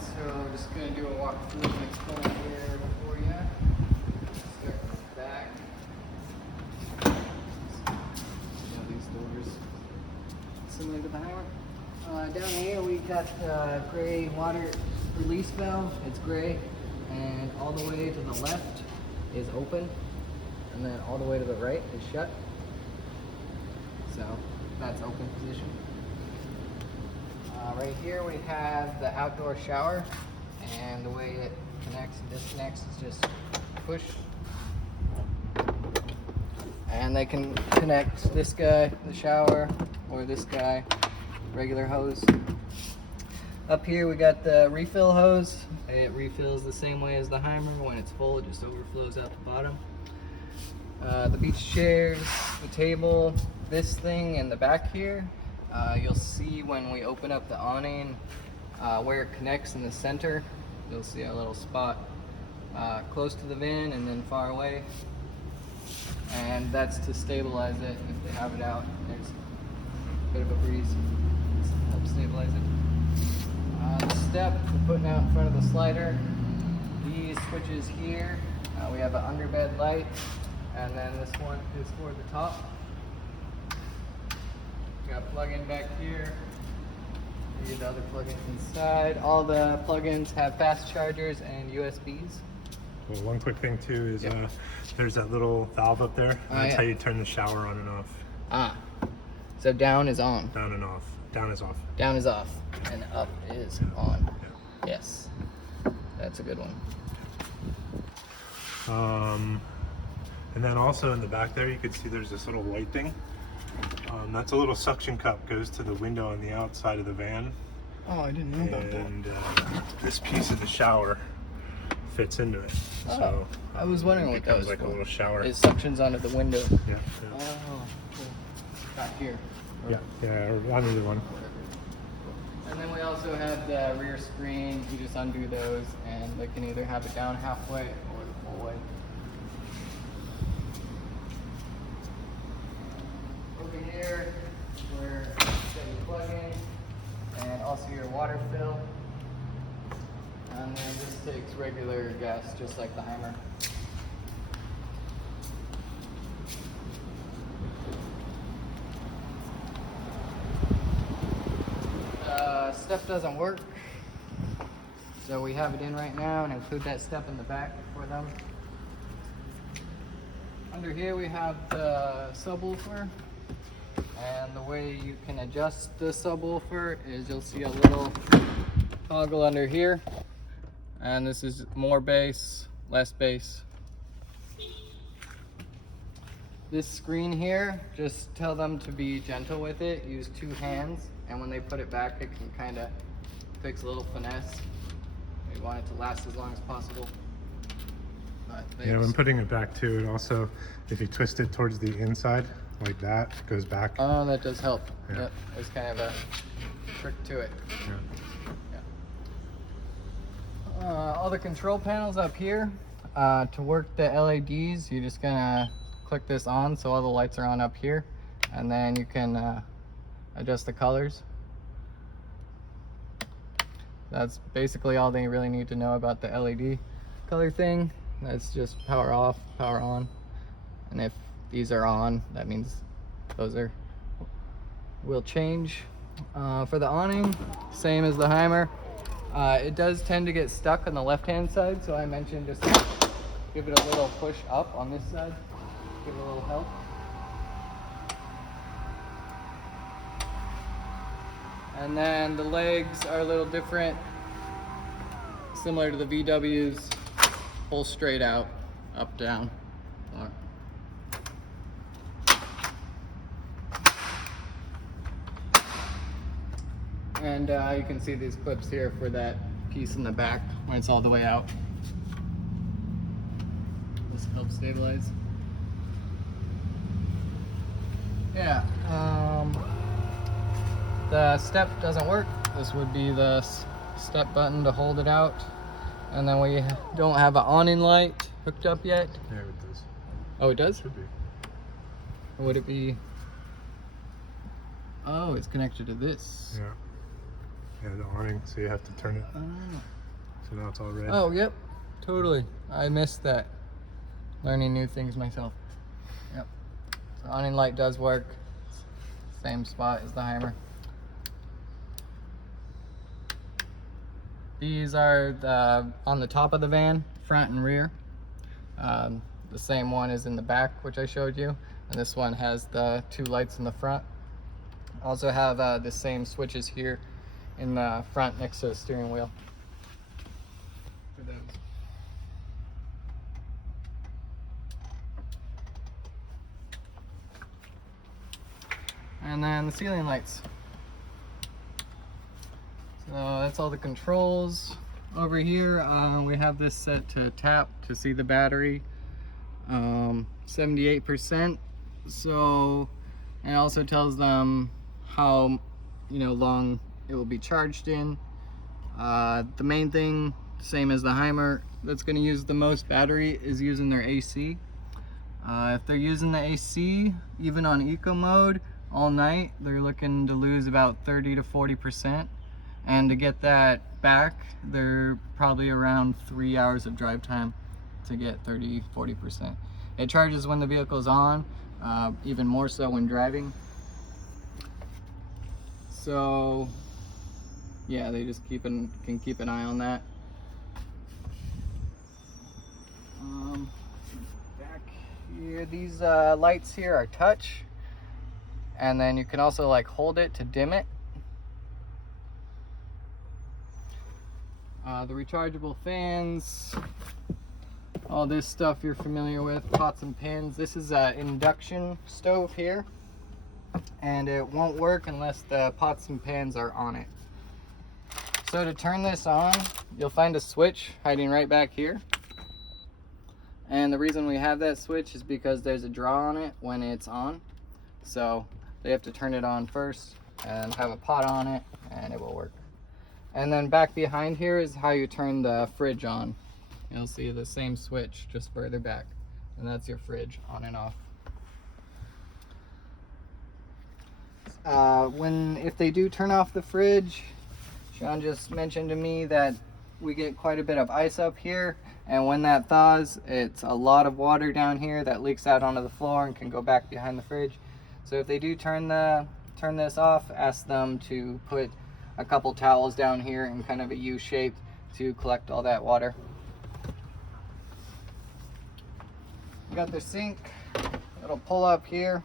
so just gonna do a walkthrough and explain here for you. Start from the back. You know, these doors, similar to the Hammer. Down here we got the gray water release valve. It's gray, and all the way to the left is open, and then all the way to the right is shut. So that's open position. Right here we have the outdoor shower, and the way it connects and disconnects is just push. And they can connect this guy, the shower, or this guy, regular hose. Up here we got the refill hose. It refills the same way as the Heimer. When it's full, it just overflows out the bottom. The beach chairs, the table, this thing in the back here. You'll see when we open up the awning where it connects in the center. You'll see a little spot close to the van and then far away. And that's to stabilize it if they have it out. There's a bit of a breeze to help stabilize it. The step we're putting out in front of the slider. These switches here. We have an underbed light, and then this one is for the top. Got a plug-in back here. The other plug-ins inside. All the plug-ins have fast chargers and USBs. Well, one quick thing too is there's that little valve up there. That's how you turn the shower on and off. So down is on. Down and off. Down is off. Down is off, and up is on. Yes, that's a good one. And then also in the back there, you can see there's this little white thing. That's a little suction cup, goes to the window on the outside of the van. Oh, I didn't know about that. And this piece of the shower fits into it. Oh, so I was wondering what that was like for. a little shower. It suctions onto the window. Yeah. Oh, cool. Back here. Yeah, or on either one. And then we also have the rear screen. You just undo those, and they can either have it down halfway or the full way. Over here, where you set your plug-in, and also your water fill. And then this takes regular gas, just like the Heimer. Step doesn't work, so we have it in right now and include that step in the back for them. Under here we have the subwoofer, and the way you can adjust the subwoofer is you'll see a little toggle under here, and this is more bass, less bass. This screen here, just tell them to be gentle with it. Use 2 hands, and when they put it back, it can kind of fix a little finesse. We want it to last as long as possible. Yeah, when putting it back too, it also, if you twist it towards the inside, like that, it goes back. Oh, that does help. Yeah. Yep, there's kind of a trick to it. Yeah. All the control panels up here. To work the LEDs, you're just gonna click this on so all the lights are on up here, and then you can adjust the colors. That's basically all they really need to know about the LED color thing. That's just power off, power on, and if these are on, that means those will change. For the awning, same as the Heimer. It does tend to get stuck on the left-hand side, so I mentioned just give it a little push up on this side. Give it a little help. And then the legs are a little different, similar to the VWs, pull straight out, up, down. And you can see these clips here for that piece in the back when it's all the way out. This helps stabilize. Yeah, the step doesn't work. This would be the step button to hold it out. And then we don't have an awning light hooked up yet. Yeah, it does. Oh, it does? Should be. Or would it be? Oh, it's connected to this. Yeah. Yeah, the awning, so you have to turn it. So now it's all red. Oh, yep, totally. I missed that. Learning new things myself. Yep. So awning light does work. Same spot as the Heimer. These are on the top of the van, front and rear. The same one is in the back, which I showed you. And this one has the 2 lights in the front. Also have the same switches here in the front next to the steering wheel. For those. And then the ceiling lights. So that's all the controls. Over here we have this set to tap to see the battery. 78%. So it also tells them how long it will be charged in. The main thing, same as the Heimer, that's going to use the most battery is using their AC. If they're using the AC, even on eco mode all night, they're looking to lose about 30 to 40%. And to get that back, they're probably around 3 hours of drive time to get 30-40%. It charges when the vehicle's on, even more so when driving. So yeah, they just can keep an eye on that. Back here, these lights here are touch, and then you can also like hold it to dim it. The rechargeable fans, all this stuff you're familiar with, pots and pans. This is an induction stove here, and it won't work unless the pots and pans are on it. So to turn this on, you'll find a switch hiding right back here. And the reason we have that switch is because there's a draw on it when it's on. So they have to turn it on first and have a pot on it, and it will work. And then back behind here is how you turn the fridge on. You'll see the same switch just further back, and that's your fridge on and off. If they do turn off the fridge, Sean just mentioned to me that we get quite a bit of ice up here, and when that thaws, it's a lot of water down here that leaks out onto the floor and can go back behind the fridge. So if they do turn this off, ask them to put a couple towels down here in kind of a U shape to collect all that water. We got the sink. It'll pull up here.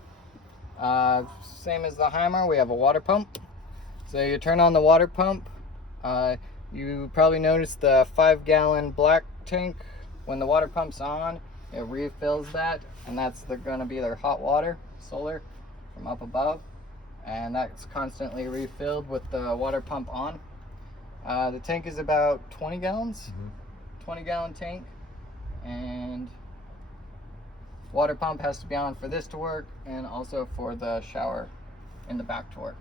Same as the Heimer, we have a water pump. So you turn on the water pump. You probably noticed the 5-gallon black tank. When the water pump's on, it refills that, and that's going to be their hot water, solar, from up above. And that's constantly refilled with the water pump on. The tank is about 20 gallons, 20-gallon tank, and water pump has to be on for this to work, and also for the shower in the back to work.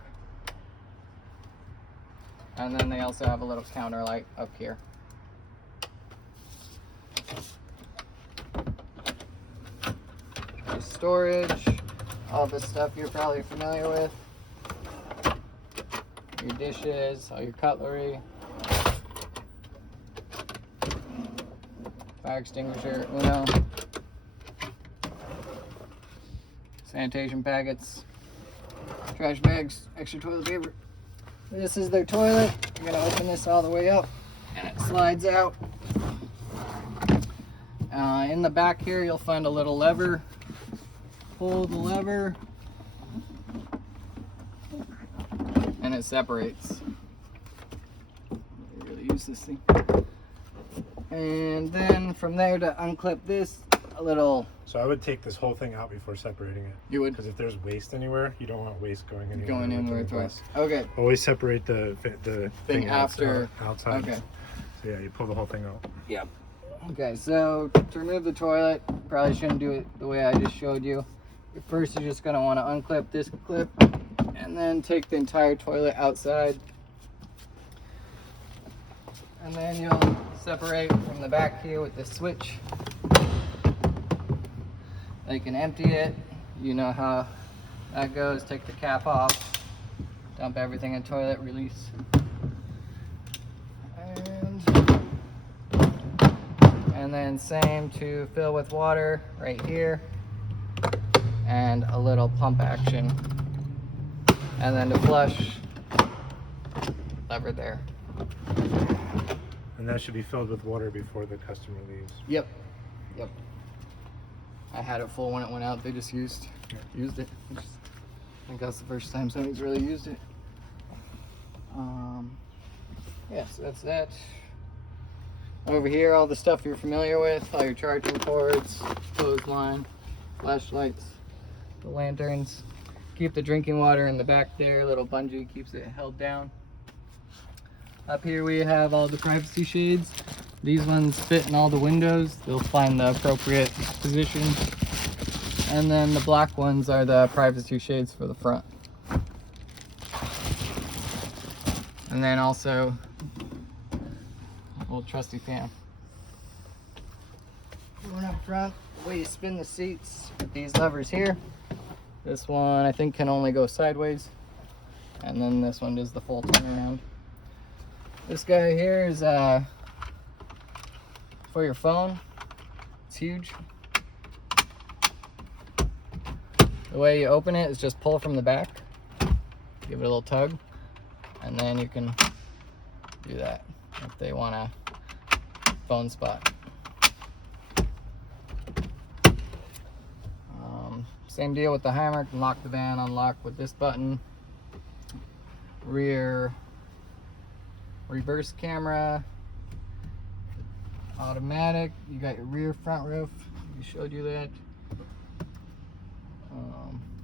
And then they also have a little counter light up here. There's storage, all the stuff you're probably familiar with. Your dishes, all your cutlery, fire extinguisher, Uno, sanitation packets, trash bags, extra toilet paper. This is their toilet. You're gonna open this all the way up, and it slides out. In the back here, you'll find a little lever. Pull the lever, and it separates. Really use this thing. And then from there to unclip this, a little. So I would take this whole thing out before separating it. You would? Because if there's waste anywhere, you don't want waste going anywhere. Going anywhere twice. Okay. Always separate the Thing after. outside. Okay. So yeah, you pull the whole thing out. Yep. Okay, so to remove the toilet, probably shouldn't do it the way I just showed you. First, you're just going to want to unclip this clip and then take the entire toilet outside. And then you'll separate from the back here with this switch. You can empty it. You know how that goes. Take the cap off, dump everything in the toilet, release. And then same to fill with water right here. And a little pump action. And then to flush, lever there. And that should be filled with water before the customer leaves. Yep. Yep. I had it full when it went out. They just used it. I think that's the first time somebody's really used it. Yeah, so that's that. Over here, all the stuff you're familiar with, all your charging cords, clothesline, flashlights, the lanterns. Keep the drinking water in the back there. Little bungee keeps it held down. Up here we have all the privacy shades. These ones fit in all the windows. They'll find the appropriate position. And then the black ones are the privacy shades for the front. And then also, old trusty fan. Going up front, the way you spin the seats with these levers here. This one I think can only go sideways. And then this one does the full turnaround. This guy here is for your phone. It's huge. The way you open it is just pull from the back. Give it a little tug. And then you can do that if they want a phone spot. Same deal with the hammer. Can lock the van, unlock with this button. Rear reverse camera, automatic. You got your rear front roof. We showed you that.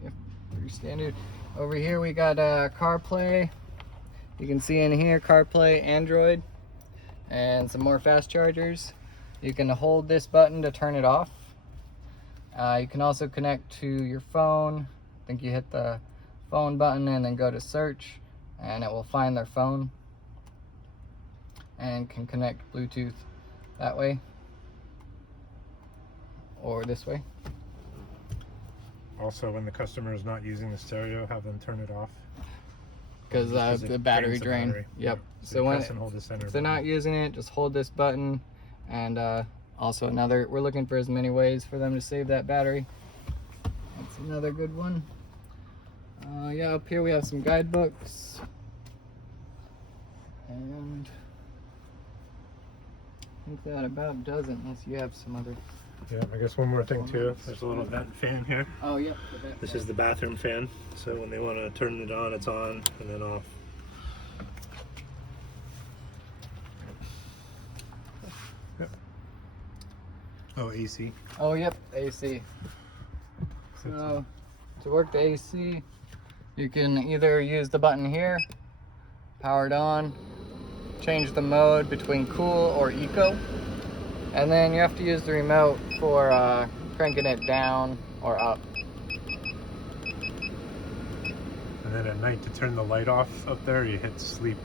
Yep, pretty standard. Over here we got CarPlay. You can see in here CarPlay, Android, and some more fast chargers. You can hold this button to turn it off. You can also connect to your phone. I think you hit the phone button and then go to search, and it will find their phone and can connect Bluetooth that way or this way. Also, when the customer is not using the stereo, have them turn it off. Because the battery drain. Battery. Yep. So So when press and hold the center if they're button. not using it, just hold this button. And also another, we're looking for as many ways for them to save that battery. That's another good one. Yeah, up here we have some guidebooks. And I think that about does it, unless you have some other. Yeah, I guess one more thing too. There's a little vent fan here. Oh, yep. This is the bathroom fan. So when they want to turn it on, it's on and then off. Yep. Oh, AC. Oh, yep, AC. So to work the AC, you can either use the button here, power it on, change the mode between cool or eco, and then you have to use the remote for cranking it down or up. And then at night to turn the light off up there, you hit sleep,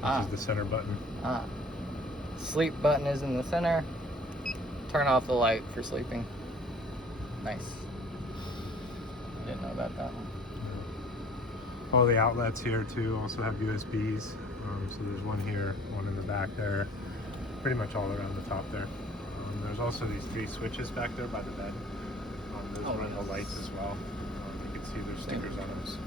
which is the center button. Sleep button is in the center. Turn off the light for sleeping. Nice. Didn't know about that one. All the outlets here too also have USBs. So there's one here, one in the back there, pretty much all around the top there. There's also these 3 switches back there by the bed. Those run the lights as well. You can see there's stickers on those.